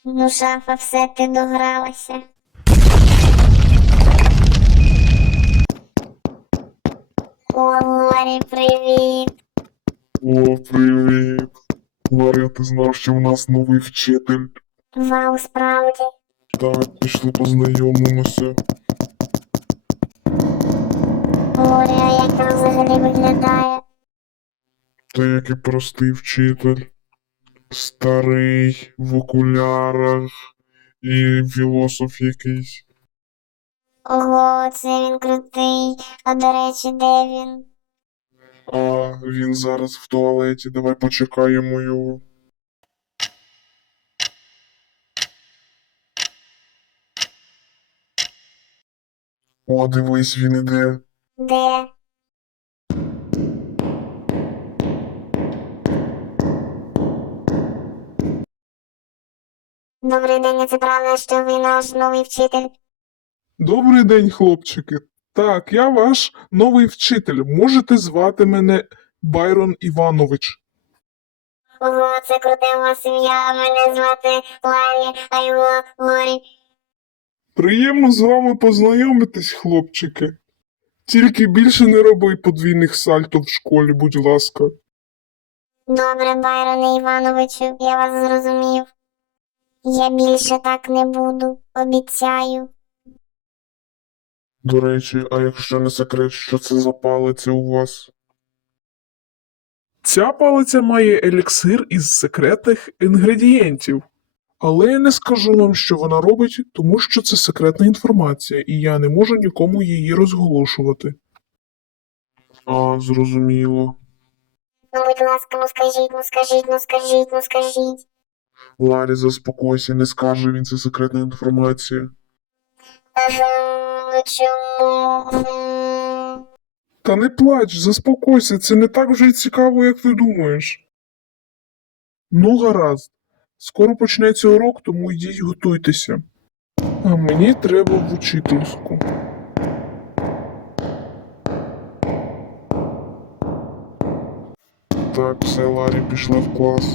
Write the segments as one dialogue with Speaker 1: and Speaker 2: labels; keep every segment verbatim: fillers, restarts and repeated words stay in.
Speaker 1: Ну, шафа, все, ти догралася. О, Лорі, привіт.
Speaker 2: О, привіт. Ларя, ти знав, що в нас новий вчитель?
Speaker 1: Вау, справді.
Speaker 2: Так, пішли познайомимося.
Speaker 1: Лорі, а як там взагалі виглядає?
Speaker 2: Та який простий вчитель. Старий, в окулярах і філософ якийсь.
Speaker 1: Ого, це він крутий. А до речі, де він?
Speaker 2: А, він зараз в туалеті, давай почекаємо його. О, дивись, він іде.
Speaker 1: Де? Добрий день, це правда, що ви наш новий вчитель?
Speaker 3: Добрий день, хлопчики. Так, я ваш новий вчитель. Можете звати мене Байрон Іванович.
Speaker 1: Ого, це круте у вас ім'я, а мене звати Ларі, а його Лорі.
Speaker 3: Приємно з вами познайомитись, хлопчики. Тільки більше не роби подвійних сальто в школі, будь ласка.
Speaker 1: Добре, Байроне Івановичу, я вас зрозумів. Я більше так не буду, обіцяю.
Speaker 2: До речі, а якщо не секрет, що це за палиця у вас?
Speaker 3: Ця палиця має еліксир із секретних інгредієнтів. Але я не скажу вам, що вона робить, тому що це секретна інформація, і я не можу нікому її розголошувати.
Speaker 2: А, зрозуміло.
Speaker 1: Ну, будь ласка, ну скажіть, ну скажіть, ну скажіть, ну скажіть.
Speaker 2: Ларі, заспокойся, не скаже він, це секретна інформація.
Speaker 1: Ага, ну чому? М.
Speaker 3: Та не плач, заспокойся, це не так вже й цікаво, як ти думаєш. Ну, гаразд. Скоро почнеться урок, тому йдіть готуйтеся. А мені треба в учительську.
Speaker 2: Так, все, Ларі, пішли в клас.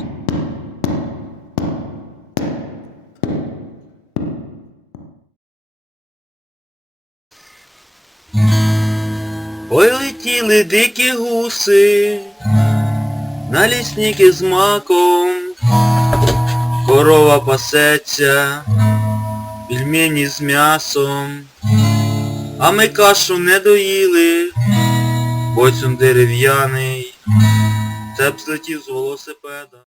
Speaker 4: Ой, летіли дикі гуси, на лісники з маком, корова пасеться, пельмені з м'ясом, а ми кашу не доїли, боцюн дерев'яний, цеп злетів з велосипеда.